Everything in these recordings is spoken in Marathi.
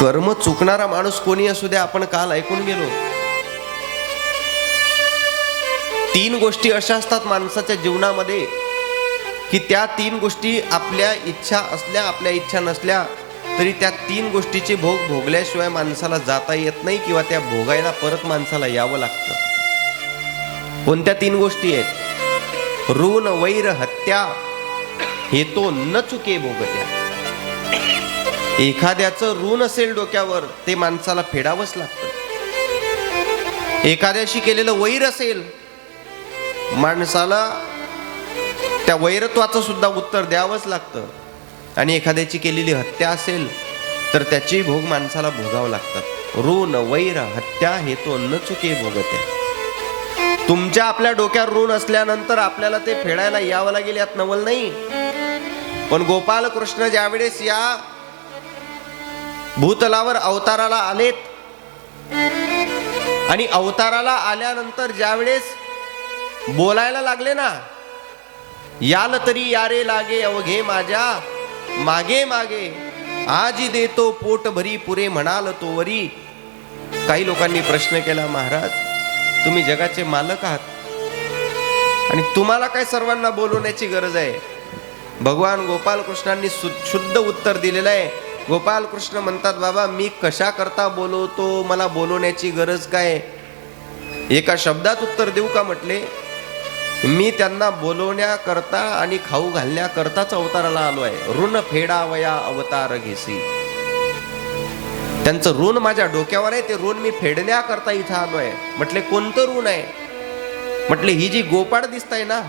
कर्म चुकणारा माणूस कोणी असू द्या, आपण काल ऐकून गेलो, 3 गोष्टी अशा असतात माणसाच्या जीवनामध्ये की त्या 3 गोष्टी आपल्या इच्छा असल्या आपल्या इच्छा नसल्या तरी त्या 3 गोष्टीचे भोग भोगल्याशिवाय माणसाला जाता येत नाही किंवा त्या भोगायला परत माणसाला यावं लागतं. कोणत्या 3 गोष्टी आहेत? ऋण वैर हत्या हे तो न चुके भोगत्या. एखाद्याचं ऋण असेल डोक्यावर ते माणसाला फेडावंच लागतं. एखाद्याशी केलेलं वैर असेल माणसाला त्या वैरत्वाचं सुद्धा उत्तर द्यावंच लागतं. आणि एखाद्याची केलेली हत्या असेल तर त्याची भोग माणसाला भोगावं लागतात. ऋण वैर हत्या हे तो न चुके भोगत्या. तुमच्या आपल्या डोक्यावर ऋण असल्यानंतर आपल्याला ते फेडायला यावं लागेल यात नवल नाही. पण गोपाल कृष्ण ज्यावेळेस या भूतलावर अवताराला आलेत आणि अवताराला आल्यानंतर ज्यावेळेस बोलायला लागले ना, याल तरी यारे लागे अवघे माझ्या मागे मागे आजी देतो पोट भरी पुरे म्हणाल तो वरी. काही लोकांनी प्रश्न केला, महाराज तुम्ही जगाचे मालक आहात आणि तुम्हाला काय सर्वांना बोलवण्याची गरज आहे? भगवान गोपाल कृष्णांनी शुद्ध उत्तर दिलेलं आहे. गोपाल कृष्ण म्हणतात, बाबा मी कशा करता बोलवतो, मला बोलवण्याची गरज काय? एका शब्दात उत्तर देऊ का म्हटले, मी त्यांना बोलवण्याकरता आणि खाऊ घालण्याकरताच अवताराला आलो आहे. ऋण फेडावया अवतार घेसी. त्यांचं ऋण माझ्या डोक्यावर आहे, ते ऋण मी फेडण्याकरता इथं आलो आहे. म्हटले कोणतं ऋण आहे? म्हटले ही जी गोपाळ दिसताय ना,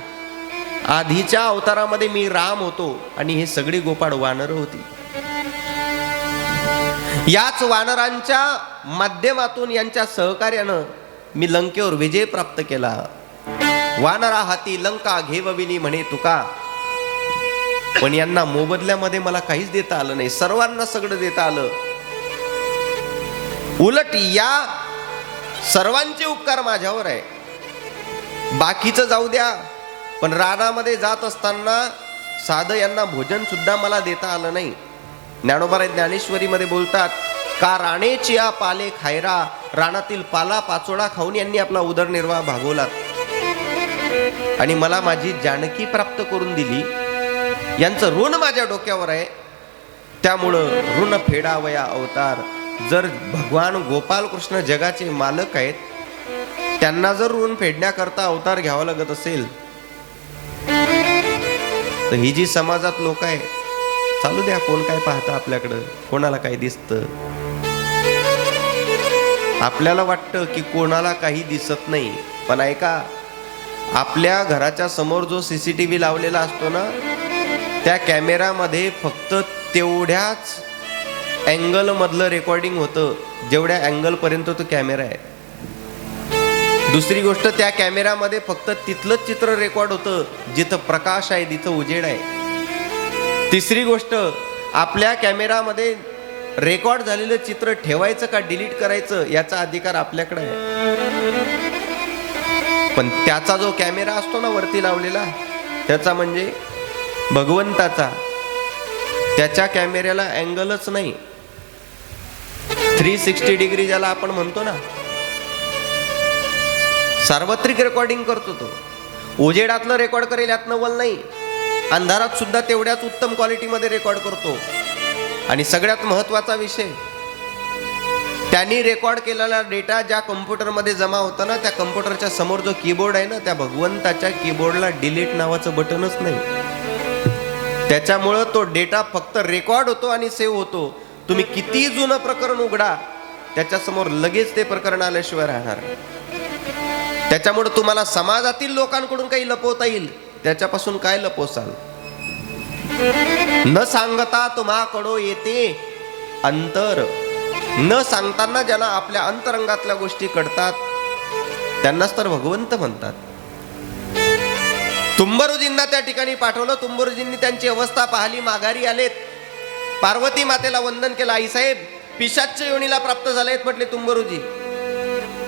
आधीच्या अवतारामध्ये मी राम होतो आणि हे सगळी गोपाळ वानर होती. याच वानरांच्या माध्यमातून यांच्या सहकार्यानं मी लंकेवर विजय प्राप्त केला. वानरा हाती लंका घेवविली म्हणे तुका. पण यांना मोबदल्यामध्ये मला काहीच देता आलं नाही, सर्वांना सगळं देता आलं. उलट या सर्वांचे उपकार माझ्यावर आहे. बाकीचं जाऊ द्या, पण रानामध्ये जात असताना साधं यांना भोजन सुद्धा मला देता आलं नाही. ज्ञानोबा ज्ञानेश्वरी मध्ये बोलतात, का राणेची या पाले खायरा. रानातील पाला पाचोळा खाऊन यांनी आपला उदरनिर्वाह भागवला आणि मला माझी जानकी प्राप्त करून दिली. यांचं ऋण माझ्या डोक्यावर आहे, त्यामुळं ऋण फेडावया अवतार. जर भगवान गोपाल कृष्ण जगाचे मालक आहेत, त्यांना जर ऋण फेडण्याकरता अवतार घ्यावा लागत असेल तर ही जी समाजात लोक आहे, चालू द्या, कोण काय पाहतं आपल्याकडं, कोणाला काय दिसतं. आपल्याला वाटतं की कोणाला काही दिसत नाही, पण ऐका, आपल्या घराच्या समोर जो CCTV लावलेला असतो ना, त्या कॅमेरामध्ये फक्त तेवढ्याच अँगल मधलं रेकॉर्डिंग होतं जेवढ्या अँगल पर्यंत तो कॅमेरा आहे. दुसरी गोष्ट, त्या कॅमेरामध्ये फक्त तिथलंच चित्र रेकॉर्ड होतं जिथं प्रकाश आहे, जिथं उजेड आहे. तिसरी गोष्ट, आपल्या कॅमेरामध्ये रेकॉर्ड झालेलं चित्र ठेवायचं का डिलीट करायचं याचा अधिकार आपल्याकडे आहे. पण त्याचा जो कॅमेरा असतो ना वरती लावलेला, त्याचा म्हणजे भगवंताचा, त्याच्या कॅमेऱ्याला अँगलच नाही. 360 डिग्री ज्याला आपण म्हणतो ना, सार्वत्रिक रेकॉर्डिंग करतो तो. उजेडातलं रेकॉर्ड करेल यात नवल नाही, अंधारात सुद्धा तेवढ्याच उत्तम क्वालिटीमध्ये रेकॉर्ड करतो. आणि सगळ्यात महत्वाचा विषय, त्यांनी रेकॉर्ड केलेला डेटा ज्या कम्प्युटरमध्ये जमा होता ना, त्या कम्प्युटरच्या समोर जो कीबोर्ड आहे ना, त्या भगवंताच्या कीबोर्डला डिलीट नावाचं बटनच नाही. त्याच्यामुळं तो डेटा फक्त रेकॉर्ड होतो आणि सेव्ह होतो. तुम्ही किती जुनं प्रकरण उघडा, त्याच्यासमोर लगेच ते प्रकरण आल्याशिवाय राहणार. त्याच्यामुळे तुम्हाला समाजातील लोकांकडून काही लपवता येईल, त्याच्यापासून काय लपवसाल? न सांगता तुम्हाकडो येते अंतर. न सांगताना ज्याला आपल्या अंतरंगातल्या गोष्टी कळतात त्यांनाच तर भगवंत म्हणतात. तुंबरुजींना त्या ठिकाणी पाठवलं. तुंबरुजींनी त्यांची अवस्था पाहिली, माघारी आलेत. पार्वती मातेला वंदन केलं. आईसाहेब पिशाच्य योनीला प्राप्त झालेत म्हटले तुंबरुजी.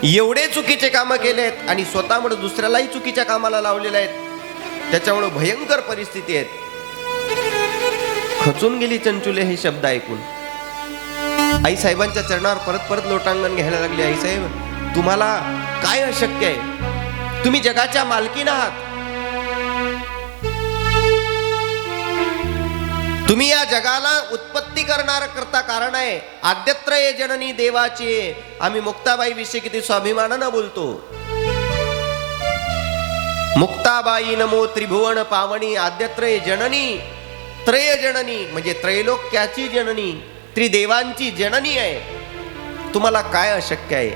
एवढे चुकीचे कामं केलेत आणि स्वतःमुळे दुसऱ्यालाही चुकीच्या कामाला लावलेले आहेत. त्याच्यामुळे भयंकर परिस्थिती आहेत. खचून गेली चंचुले हे शब्द ऐकून. आई साहेबांच्या चरणावर परत परत लोटांगण घ्यायला लागली. आई साहेब, तुम्हाला काय अशक्य आहे? तुम्ही जगाच्या मालकीण आहात. तुम्ही या जगाला उत्पत्ती करणार करता कारण आहे. आद्यत्रय जननी देवाची. आम्ही मुक्ताबाई विषयी किती स्वाभिमानानं बोलतो. मुक्ताबाई नमो त्रिभुवन पावनी आद्यत्रय जननी. त्रय जननी म्हणजे त्रैलोक्याची जननी, त्रिदेवांची जननी आहे. तुम्हाला काय अशक्य आहे?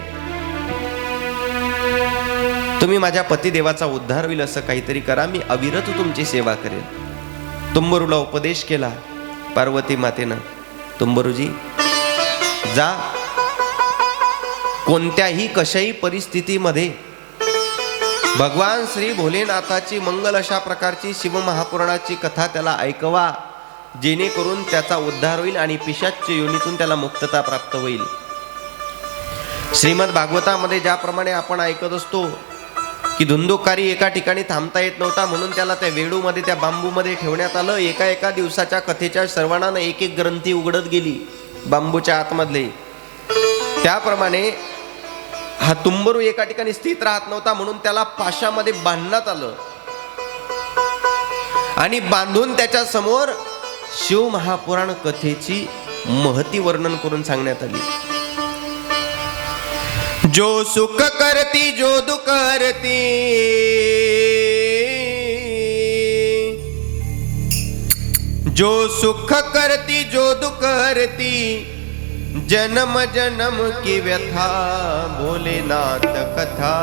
तुम्ही माझ्या पतिदेवाचा उद्धार होईल असं काहीतरी करा. मी अविरत तुमची सेवा करेन. तुंबरूला उपदेश केला पार्वती मातेनं. तुंबरूजी जा, कोणत्याही कशाही परिस्थितीमध्ये भगवान श्री भोलेनाथाची मंगल अशा प्रकारची शिवमहापुराणाची कथा त्याला ऐकवा, जेणेकरून त्याचा उद्धार होईल आणि पिशाच्य योनीतून त्याला मुक्तता प्राप्त होईल. श्रीमद भागवतामध्ये ज्याप्रमाणे आपण ऐकत असतो की धुंदुकारी एका ठिकाणी थांबता येत नव्हता, म्हणून त्याला त्या वेडूमध्ये, त्या बांबूमध्ये ठेवण्यात आलं. एका दिवसाच्या कथेच्या सर्वांना एक एक ग्रंथी उघडत गेली बांबूच्या आतमधले. त्याप्रमाणे हा तुंबरू एका ठिकाणी स्थित राहत नव्हता, म्हणून त्याला पाशामध्ये बांधण्यात आलं आणि बांधून त्याच्या समोर शिव महापुराण कथेची महती वर्णन करून सांगण्यात आली. जो सुख करती जो दुख करती, जो सुख करती जो दुख करती, जन्म जन्म की व्यथा भोलेनाथ कथा,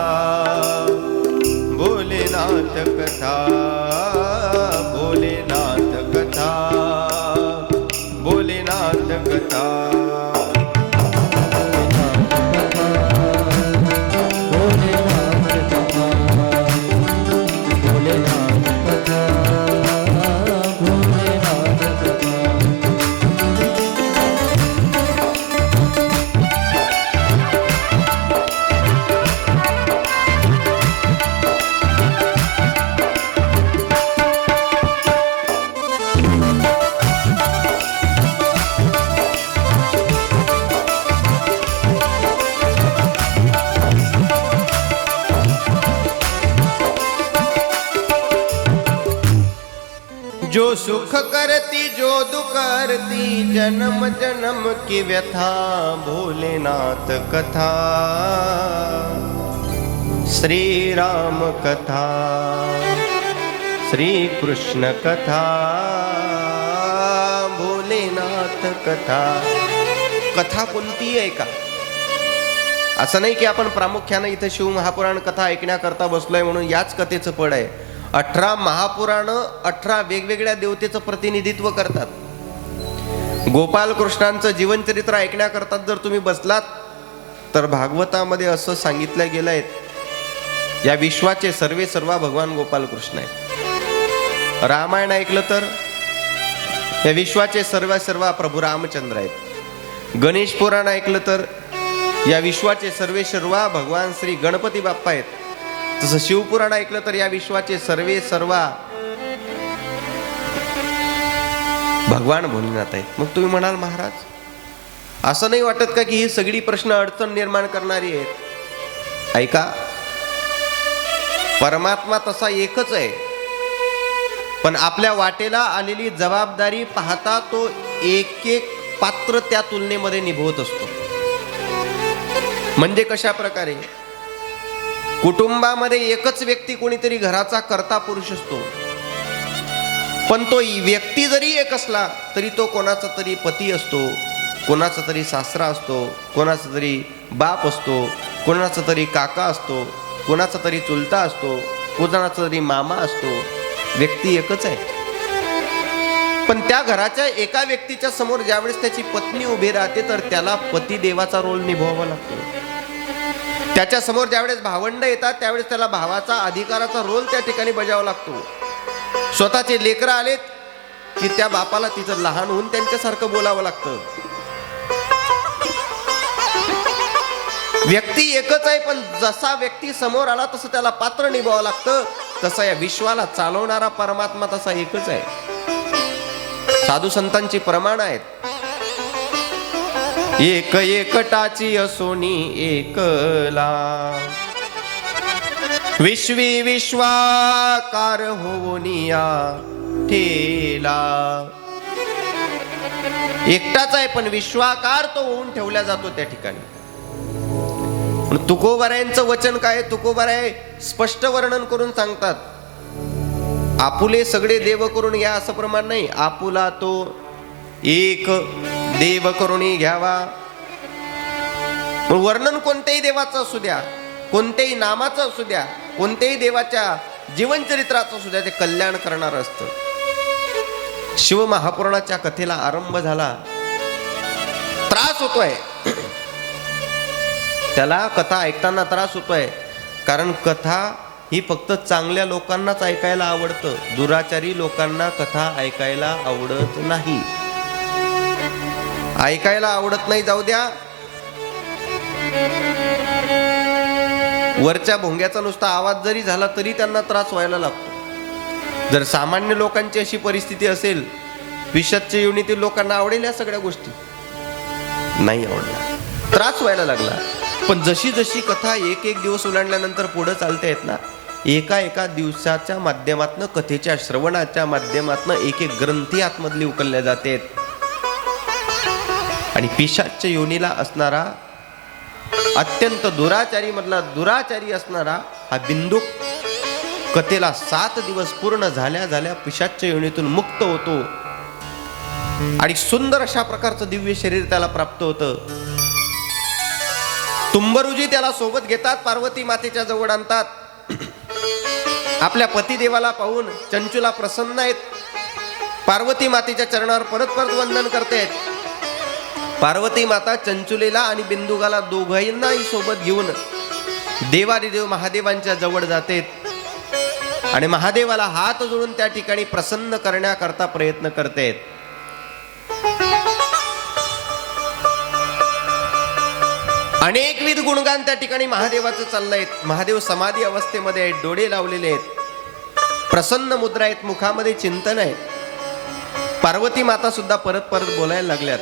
भोलेनाथ कथा, भोलेनाथ कथा, भोलेनाथ कथा. जो सुख करती जो दुख करती, जन्म जन्म की व्यथा भोलेनाथ कथा, श्री राम कथा, श्री कृष्ण कथा, भोलेनाथ कथा. कथा कोणती आहे का? असं नाही की आपण प्रामुख्याने इथे शिव महापुराण कथा ऐकण्याकरता बसलोय म्हणून याच कथेचं पड आहे. 18 महापुराण 18 वेगवेगळ्या देवतेचं प्रतिनिधित्व करतात. गोपाल कृष्णांचं जीवनचरित्र ऐकण्याकरता जर तुम्ही बसलात तर भागवतामध्ये असं सांगितलं गेलं आहे, या विश्वाचे सर्व भगवान गोपाल कृष्ण आहेत. रामायण ऐकलं तर या विश्वाचे सर्व प्रभू रामचंद्र आहेत. गणेश पुराण ऐकलं तर या विश्वाचे सर्व भगवान श्री गणपती बाप्पा आहेत. तसं शिवपुराण ऐकलं तर या विश्वाचे सर्व भगवान भोलेनाथ आहेत. मग तुम्ही म्हणाल महाराज, असं नाही वाटत का की ही सगळी प्रश्न अडचण निर्माण करणारी आहेत? ऐका, परमात्मा तसा एकच आहे, पण आपल्या वाटेला आलेली जबाबदारी पाहता तो एक एक पात्र त्या तुलनेमध्ये निभवत असतो. म्हणजे कशा प्रकारे? कुटुंबामध्ये एकच व्यक्ती कोणीतरी घराचा कर्ता पुरुष असतो, पण तो व्यक्ती जरी एक असला तरी तो कोणाचा तरी पती असतो, कोणाचा तरी सासरा असतो, कोणाचा तरी बाप असतो, कोणाचा तरी काका असतो, कोणाचा तरी चुलता असतो, कोणाचा तरी मामा असतो. व्यक्ती एकच आहे, पण त्या घराच्या एका व्यक्तीच्या समोर ज्यावेळेस त्याची पत्नी उभी राहते तर त्याला पती देवाचा रोल निभवावा लागतो. त्याच्या समोर ज्यावेळेस भावंड येतात त्यावेळेस त्याला भावाचा अधिकाराचा रोल त्या ठिकाणी बजावावा लागतो. स्वतःचे लेकरं आलेत की त्या बापाला तिचं लहान होऊन त्यांच्यासारखं बोलावं लागतं. व्यक्ती एकच आहे, पण जसा व्यक्ती समोर आला तसं त्याला पात्र निभावावं लागतं. तसा या विश्वाला चालवणारा परमात्मा तसा एकच आहे. साधू संतांची प्रमाण आहेत. एक एकटाची असोनी एकला, विश्वी विश्वाकार होनिया ठेला. एकटाच आहे पण विश्वाकार तो होऊन ठेवला जातो त्या ठिकाणी. तुकोबारायांचं वचन काय? तुकोबाराय स्पष्ट वर्णन करून सांगतात, आपुले सगळे देव करून घ्या असं प्रमाण नाही. आपुला तो एक देव करून घ्यावा. वर्णन कोणत्याही देवाचं असू द्या, कोणत्याही नामाचं असू द्या, कोणत्याही देवाच्या जीवनचरित्राचं असू द्या, ते कल्याण करणार असतं. शिवमहापुराणाच्या कथेला आरंभ झाला, त्रास होतोय त्याला. कथा ऐकताना त्रास होतोय, कारण कथा ही फक्त चांगल्या लोकांनाच ऐकायला आवडतं. दुराचारी लोकांना कथा ऐकायला आवडत नाही. ऐकायला आवडत नाही जाऊ द्या, वरच्या भोंग्याचा नुसता आवाज जरी झाला तरी त्यांना त्रास व्हायला लागतो. जर सामान्य लोकांची अशी परिस्थिती असेल, विषाच्या योनीतील लोकांना आवडेल या सगळ्या गोष्टी, नाही आवडल्या, त्रास व्हायला लागला. पण जशी जशी कथा एक एक दिवस ओलांडल्यानंतर पुढे चालते आहेत ना, एका एका दिवसाच्या माध्यमातनं, कथेच्या श्रवणाच्या माध्यमातनं एक एक ग्रंथी आतमधली उकलल्या जाते. आणि पिशाच्य योनीला असणारा, अत्यंत दुराचारी मधला दुराचारी असणारा हा बिंदुक कथेला 7 दिवस पूर्ण झाल्या झाल्या पिशाच्य योनीतून मुक्त होतो आणि सुंदर अशा प्रकारचं दिव्य शरीर त्याला प्राप्त होतं. तुंबरुजी त्याला सोबत घेतात, पार्वती मातेच्या जवळ आणतात. आपल्या पतिदेवाला पाहून चंचुला प्रसन्न आहेत. पार्वती मातेच्या चरणावर परत परत वंदन करते. पार्वती माता चंचुलेला आणि बिंदुकाला दोघांनाही सोबत घेऊन देवादिदेव महादेवांच्या जवळ जाते आणि महादेवाला हात जोडून त्या ठिकाणी प्रसन्न करण्याकरता प्रयत्न करते. अनेकविध गुणगान त्या ठिकाणी महादेवाचं चाललंय. महादेव समाधी अवस्थेमध्ये आहेत, डोळे लावलेले आहेत, प्रसन्न मुद्रा आहेत, मुखामध्ये चिंतन आहे. पार्वती माता सुद्धा परत परत बोलायला लागल्यात.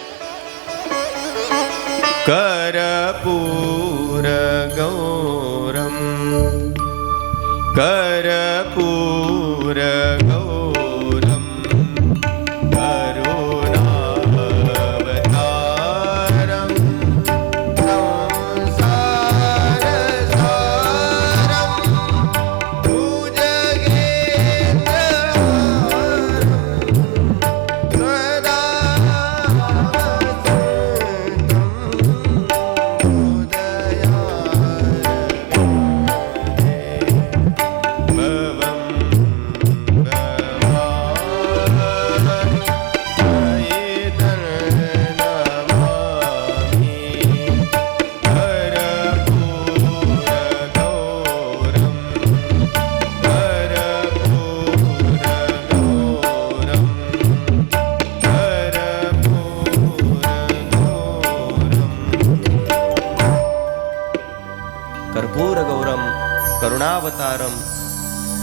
कर्पूर गौरम कर्पूर गौरम करुणावतारम संसारसारम भुजगेन्द्रहारम सदा कर्पूर गौरम करुणावतारम.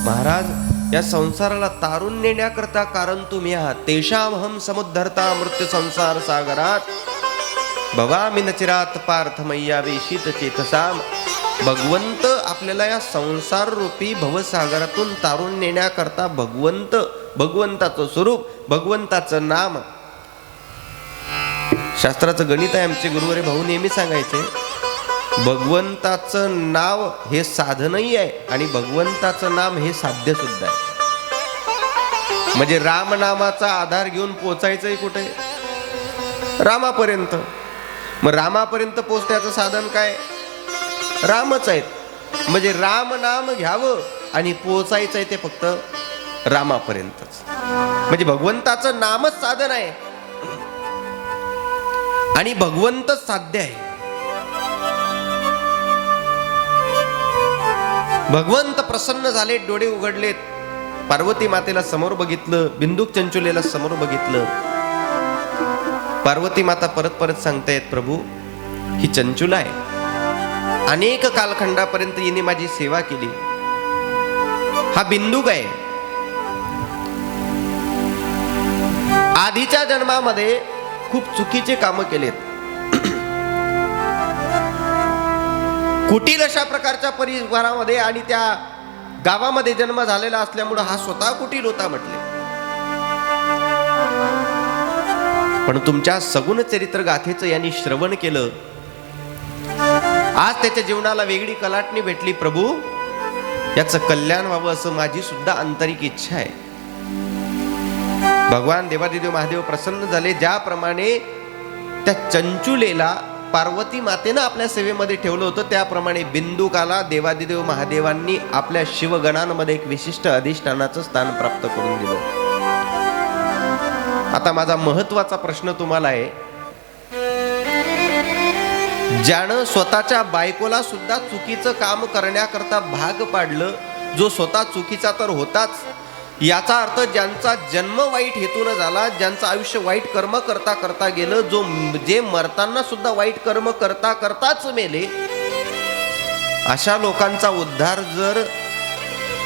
महाराज, या संसाराला तारून नेण्याकरता कारण तुम्ही आहात. तेषामहम समुद्धरता मृत्यू संसार सागरात भवामी नचिरात पार्थ मैया वेशित चेतसाम. भगवंत आपल्याला या संसार रूपी भवसागरातून तारून नेण्याकरता भगवंताचं स्वरूप, भगवंताचं नाम. शास्त्राचं गणित आहे, आमचे गुरुवारी भाऊ नेहमी सांगायचे, भगवंताचं नाव हे साधनही आहे आणि भगवंताचं नाम हे साध्य सुद्धा आहे. म्हणजे रामनामाचा आधार घेऊन पोचायचंय कुठे? रामापर्यंत. मग रामापर्यंत पोचण्याचं साधन काय? रामच आहेत. म्हणजे राम नाम घ्यावं आणि पोचायचंय ते फक्त रामापर्यंतच. म्हणजे भगवंताचं नामच साधन आहे आणि भगवंतच साध्य आहे. भगवंत प्रसन्न झाले, डोळे उघडलेत. पार्वती मातेला समोर बघितलं, बिंदुक चंचुलेला समोर बघितलं. पार्वती माता परत परत सांगतायत, प्रभू ही चंचुला आहे, अनेक कालखंडापर्यंत हिने माझी सेवा केली. हा बिंदुक आहे, आधीच्या जन्मामध्ये खूप चुकीचे कामं केलेत. कुटील अशा प्रकारच्या परिवारामध्ये आणि त्या गावामध्ये जन्म झालेला असल्यामुळे हा स्वतः कुटील होता म्हटले. पण तुमच्या सगुण चरित्र गाथेचं यांनी श्रवण केलं. आज त्याच्या जीवनाला वेगळी कलाटणी भेटली. प्रभू, याचं कल्याण व्हावं असं माझी सुद्धा आंतरिक इच्छा आहे. भगवान देवादिदेव महादेव प्रसन्न झाले. ज्याप्रमाणे त्या चंचुलेला पार्वती मातेनं आपल्या सेवेमध्ये ठेवलं होतं, त्याप्रमाणे बिंदुकाला देवादिदेव महादेवांनी आपल्या शिवगणांमध्ये एक विशिष्ट अधिष्ठानाचं स्थान प्राप्त करून दिलं. आता माझा महत्वाचा प्रश्न तुम्हाला आहे, ज्यानं स्वतःच्या बायकोला सुद्धा चुकीचं काम करण्याकरता भाग पाडलं, जो स्वतः चुकीचा तर होताच, याचा अर्थ ज्यांचा जन्म वाईट हेतून झाला, ज्यांचं आयुष्य वाईट कर्म करता करता गेलं, जे मरताना सुद्धा वाईट कर्म करता करताच मेले, अशा लोकांचा उद्धार जर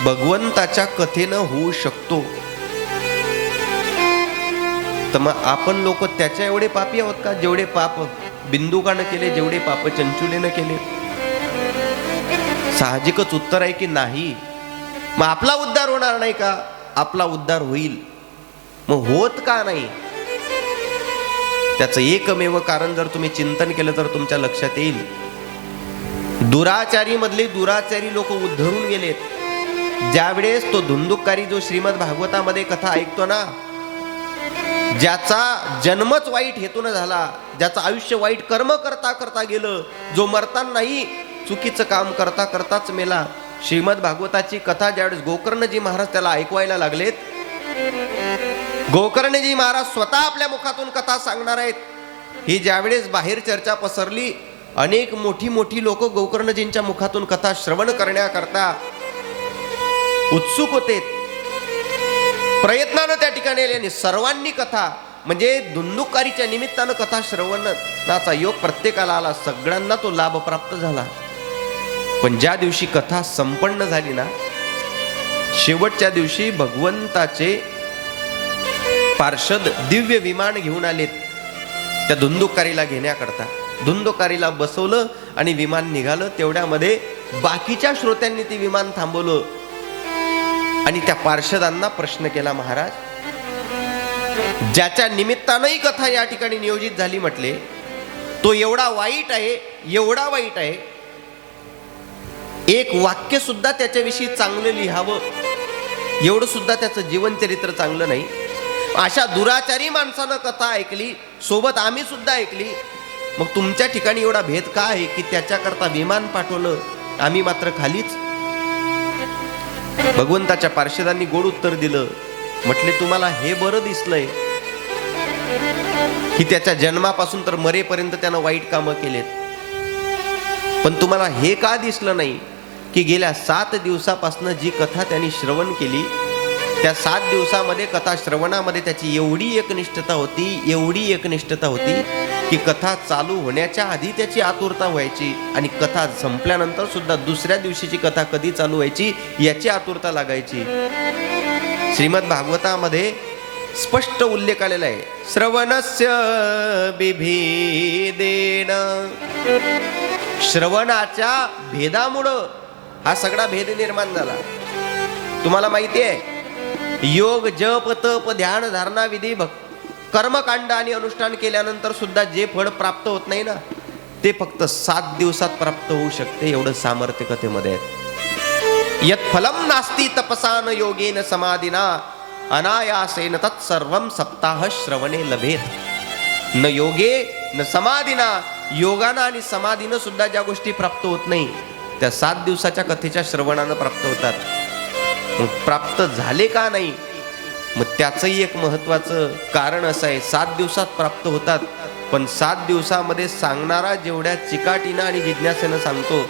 भगवंताच्या कथेनं होऊ शकतो, तर मग आपण लोक त्याच्या एवढे पापी आहोत का, जेवढे पाप बिंदुकानं केले, जेवढे पाप चंचुलेनं केले? साहजिकच उत्तर आहे की नाही. मग आपला उद्धार होणार नाही का? आपला उद्धार होईल. मग होत का नाही? त्याचं एकमेव कारण जर तुम्ही चिंतन केलं तर तुमच्या लक्षात येईल. दुराचारी मधले दुराचारी लोक उद्धरून गेलेत. ज्यावेळेस तो धुंदुककारी जो श्रीमद भागवतामध्ये कथा ऐकतो ना, ज्याचा जन्मच वाईट हेतून झाला, ज्याचं आयुष्य वाईट कर्म करता करता गेलं, जो मरतानाही चुकीचं काम करता करताच मेला, श्रीमद भागवताची कथा ज्यावेळेस गोकर्णजी महाराज त्याला ऐकवायला लागलेत, गोकर्णजी महाराज स्वतः आपल्या मुखातून कथा सांगणार आहेत, ही ज्यावेळेस बाहेर चर्चा पसरली, अनेक मोठी मोठी लोक गोकर्णजींच्या मुखातून कथा श्रवण करण्याकरता उत्सुक होते. प्रयत्नानं त्या ठिकाणी आले. सर्वांनी कथा म्हणजे धुंदुकारीच्या निमित्तानं कथा श्रवणाचा योग प्रत्येकाला आला. सगळ्यांना तो लाभ प्राप्त झाला. पण ज्या दिवशी कथा संपन्न झाली ना, शेवटच्या दिवशी भगवंताचे पार्षद दिव्य विमान घेऊन आलेत त्या धुंदुकारीला घेण्याकरता. धुंदुकारीला बसवलं आणि विमान निघालं. तेवढ्यामध्ये बाकीच्या श्रोत्यांनी ते विमान थांबवलं आणि त्या पार्षदांना प्रश्न केला, महाराज, ज्याच्या निमित्तानंही कथा या ठिकाणी नियोजित झाली म्हटले, तो एवढा वाईट आहे, एवढा वाईट आहे, एक वाक्य सुद्धा त्याच्याविषयी चांगलं लिहावं एवढं सुद्धा त्याचं जीवनचरित्र चांगलं नाही. अशा दुराचारी माणसानं कथा ऐकली, सोबत आम्ही सुद्धा ऐकली, मग तुमच्या ठिकाणी एवढा भेद का आहे की त्याच्याकरता विमान पाठवलं, आम्ही मात्र खालीच? भगवंताच्या पार्षदांनी गोड उत्तर दिलं. म्हटले, तुम्हाला हे बरं दिसलंय की त्याच्या जन्मापासून तर मरेपर्यंत त्यानं वाईट कामं केलेत, पण तुम्हाला हे का दिसलं नाही की गेल्या 7 दिवसापासून जी कथा त्यांनी श्रवण केली, त्या 7 दिवसामध्ये कथा श्रवणामध्ये त्याची एवढी एकनिष्ठता होती, एवढी एकनिष्ठता होती की कथा चालू होण्याच्या आधी त्याची आतुरता व्हायची आणि कथा संपल्यानंतर सुद्धा दुसऱ्या दिवशीची कथा कधी चालू व्हायची याची आतुरता लागायची. श्रीमद भागवतामध्ये स्पष्ट उल्लेख आलेला आहे, श्रवणस्य बिभेदेन. श्रवणाच्या भेदामुळं हा सगळा भेद निर्माण झाला. तुम्हाला माहिती आहे, योग, जप, तप, ध्यान, धारणा, विधी, कर्मकांड आणि अनुष्ठान केल्यानंतर सुद्धा जे फळ प्राप्त होत नाही ना, ते फक्त 7 दिवसात प्राप्त होऊ शकते, एवढं सामर्थ्य कथेमध्ये आहे. यत् फलम नास्ति तपसान योगेन समाधिना अनायासेन तत्सर्वं सप्ताह श्रवणे लभेत. न योगे न समाधिना, योगानं आणि समाधीनं सुद्धा ज्या गोष्टी प्राप्त होत नाही त्या 7 दिवसाच्या कथेच्या श्रवणानं प्राप्त होतात. मग प्राप्त झाले का नाही? मग त्याचंही एक महत्वाचं कारण असं आहे, 7 दिवसात प्राप्त होतात, पण 7 दिवसामध्ये सांगणारा जेवढ्या चिकाटीनं आणि जिज्ञासेनं सांगतो,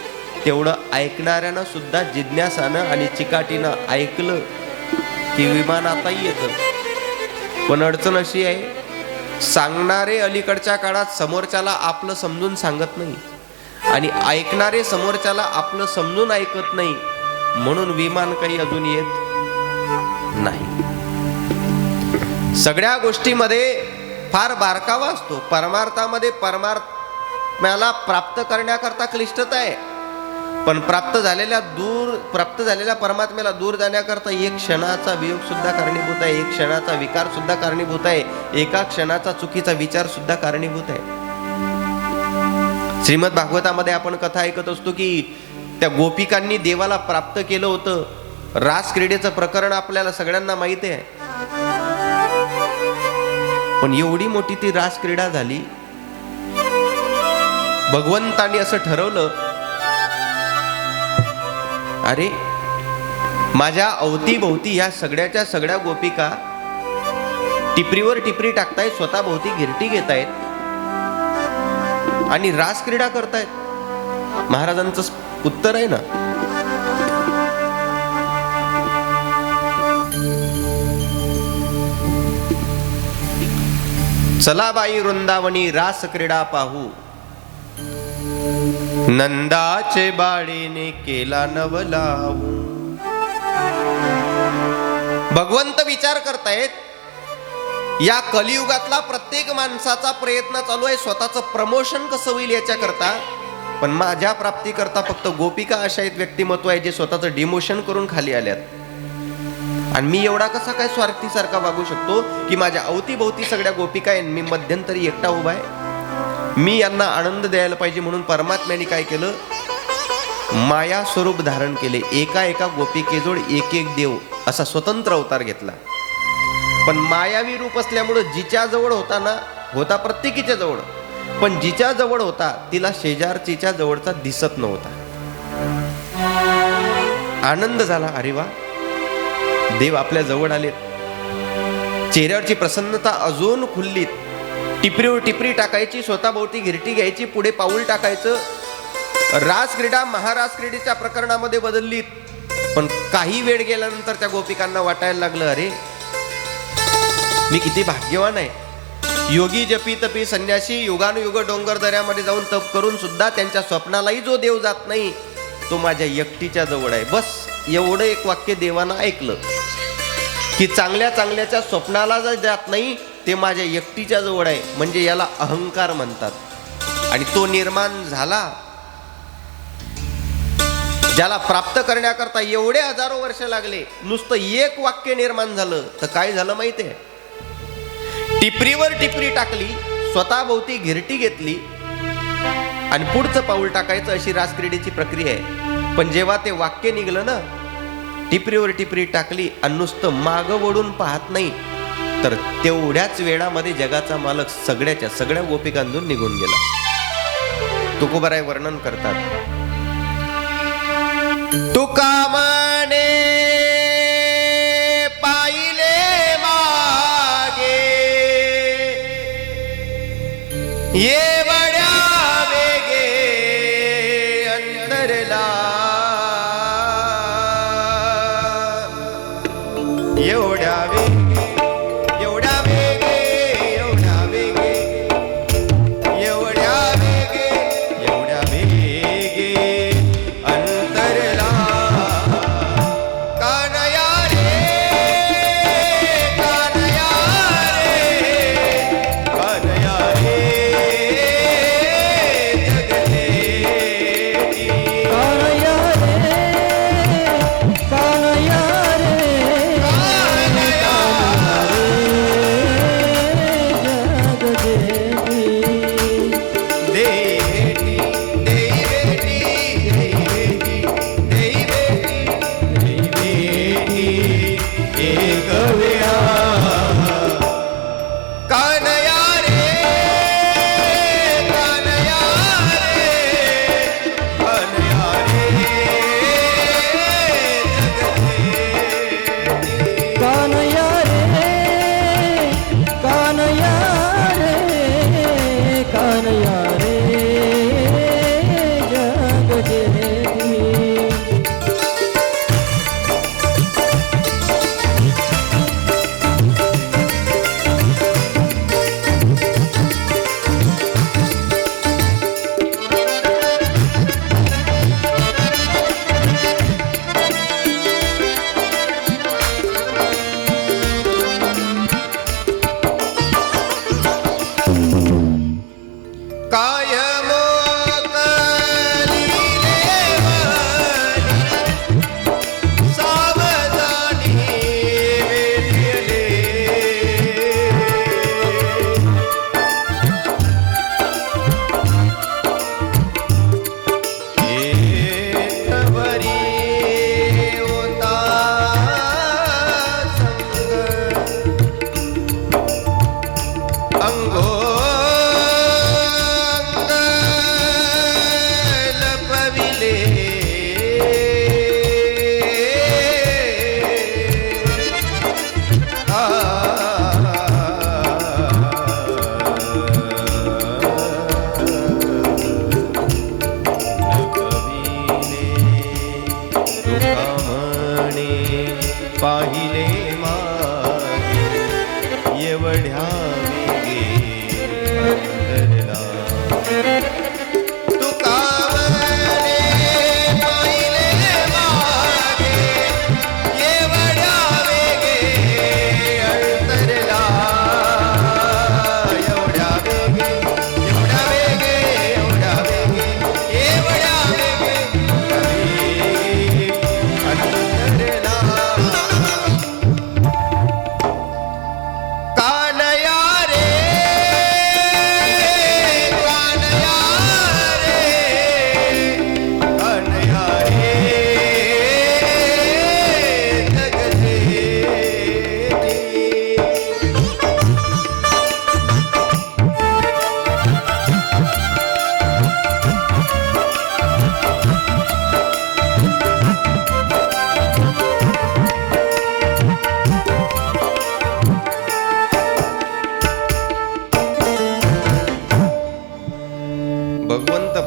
तेवढं ऐकणाऱ्यानं सुद्धा जिज्ञासानं आणि चिकाटीनं ऐकलं की विमानातही येतं. पण अडचण अशी आहे, सांगणारे अलीकडच्या काळात समोरच्याला आपलं समजून सांगत नाही आणि ऐकणारे समोरच्याला आपलं समजून ऐकत नाही, म्हणून विमान काही अजून येत नाही. सगळ्या गोष्टीमध्ये फार बारकावा असतो. परमार्थामध्ये परमात्म्याला प्राप्त करण्याकरता क्लिष्टता आहे. पण प्राप्त झालेल्या परमात्म्याला दूर जाण्याकरता एक क्षणाचा वियोग सुद्धा कारणीभूत आहे, एक क्षणाचा विकार सुद्धा कारणीभूत आहे, एका क्षणाचा चुकीचा विचार सुद्धा कारणीभूत आहे. श्रीमद भागवतामध्ये आपण कथा ऐकत असतो की त्या गोपिकांनी देवाला प्राप्त केलं होतं. रास क्रीडेचं प्रकरण आपल्याला सगळ्यांना माहिती आहे. पण एवढी मोठी ती रास क्रीडा झाली, भगवंतांनी असं ठरवलं, अरे माझ्या अवतीभोवती ह्या सगळ्याच्या सगळ्या गोपिका टिपरीवर टिपरी टाकतायत, स्वतः भोवती गिरटी घेतायत आणि रास क्रीडा करतायत. महाराजांचं उत्तर आहे ना, चला बाई वृंदावनी रास क्रीडा पाहू, नंदाचे बाळीने केला नवलावू. भगवंत विचार करतायत, या कलियुगातला प्रत्येक माणसाचा प्रयत्न चालू आहे स्वतःचं प्रमोशन कसं होईल याच्याकरता, पण माझ्या प्राप्तीकरता फक्त गोपिका अशा एक व्यक्तिमत्व आहे जे स्वतःचं डिमोशन करून खाली आल्यात. आणि मी एवढा कसा काय स्वार्थीसारखा वागू शकतो की माझ्या अवतीभोवती सगळ्या गोपिका आहे, मी मध्यंतरी एकटा उभा आहे. मी यांना आनंद द्यायला पाहिजे म्हणून परमात्म्याने काय केलं, माया स्वरूप धारण केले. एका एका गोपिकेजोड एक एक देव असा स्वतंत्र अवतार घेतला. पण मायावी रूप असल्यामुळं जिच्या जवळ होता ना, होता प्रत्येकीच्या जवळ, पण जिच्या जवळ होता तिला शेजारचीच्या जवळचा दिसत नव्हता. आनंद झाला, अरे वा देव आपल्या जवळ आलेत. चेहऱ्यावरची प्रसन्नता अजून खुललीत. टिपरीवर टिपरी टाकायची, स्वतःभोवती गिरटी घ्यायची, पुढे पाऊल टाकायचं. रास क्रीडा महारास क्रीडेच्या प्रकरणामध्ये बदललीत. पण काही वेळ गेल्यानंतर त्या गोपिकांना वाटायला लागलं, अरे मी किती भाग्यवान आहे. योगी जपी तपी संन्यासी युगानुयुग डोंगर दऱ्यामध्ये जाऊन तप करून सुद्धा त्यांच्या स्वप्नालाही जो देव जात नाही तो माझ्या एकटीच्या जवळ आहे. बस एवढं एक वाक्य देवानं ऐकलं की चांगल्या चांगल्याच्या स्वप्नाला जर जात नाही ते माझ्या एकटीच्या जवळ आहे, म्हणजे याला अहंकार म्हणतात. आणि तो निर्माण झाला ज्याला प्राप्त करण्याकरता एवढे हजारो वर्ष लागले. नुसतं एक वाक्य निर्माण झालं तर काय झालं माहितीये, टिपरीवर टिपरी टाकली, स्वतःभोवती घिरटी घेतली आणि पुढचं पाऊल टाकायचं, अशी रासक्रीडेची प्रक्रिया आहे. पण जेव्हा ते वाक्य निघलं ना, टिपरीवर टिपरी टाकली आणि नुसतं मागं वळून पाहत नाही, तर तेवढ्याच वेळामध्ये जगाचा मालक सगळ्याच्या सगळ्या गोपिकांतून निघून गेला. तुकोबाराय वर्णन करतात, तुका म्हणे पाहिले मागे ये बड्या वेगे अंतरला, एवढ्या वेगे एवढ्या वेगे एवढ्या वेगे एवढ्या वेगे एवढ्या वेगे अंतरला.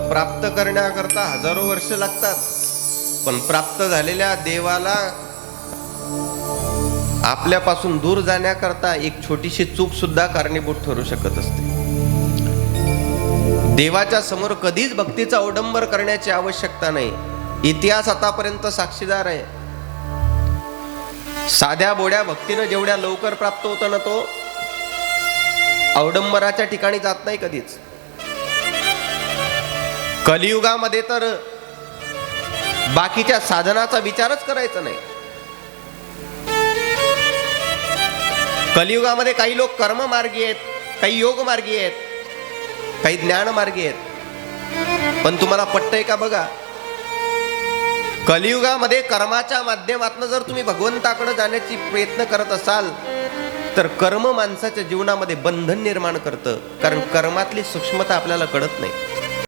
प्राप्त करण्याकरता हजारो वर्ष लागतात, पण प्राप्त झालेल्या देवाला आपल्यापासून दूर जाण्याकरता एक छोटीशी चूक सुद्धा कारणीभूत ठरू शकत असते. देवाच्या समोर कधीच भक्तीचा अवडंबर करण्याची आवश्यकता नाही. इतिहास आतापर्यंत साक्षीदार आहे. साध्या बोड्या भक्तीनं जेवढ्या लवकर प्राप्त होतं ना, तो अवडंबराच्या ठिकाणी जात नाही कधीच. कलियुगामध्ये तर बाकीच्या साधनाचा विचारच करायचा नाही. कलियुगामध्ये काही लोक कर्म मार्गी आहेत, काही योग मार्गी आहेत, काही ज्ञान मार्गी आहेत. पण तुम्हाला पटतंय का बघा, कलियुगामध्ये कर्माच्या माध्यमातून जर तुम्ही भगवंताकडे जाण्याची प्रयत्न करत असाल तर कर्म माणसाच्या जीवनामध्ये बंधन निर्माण करतं. कारण कर्मातली सूक्ष्मता आपल्याला कळत नाही.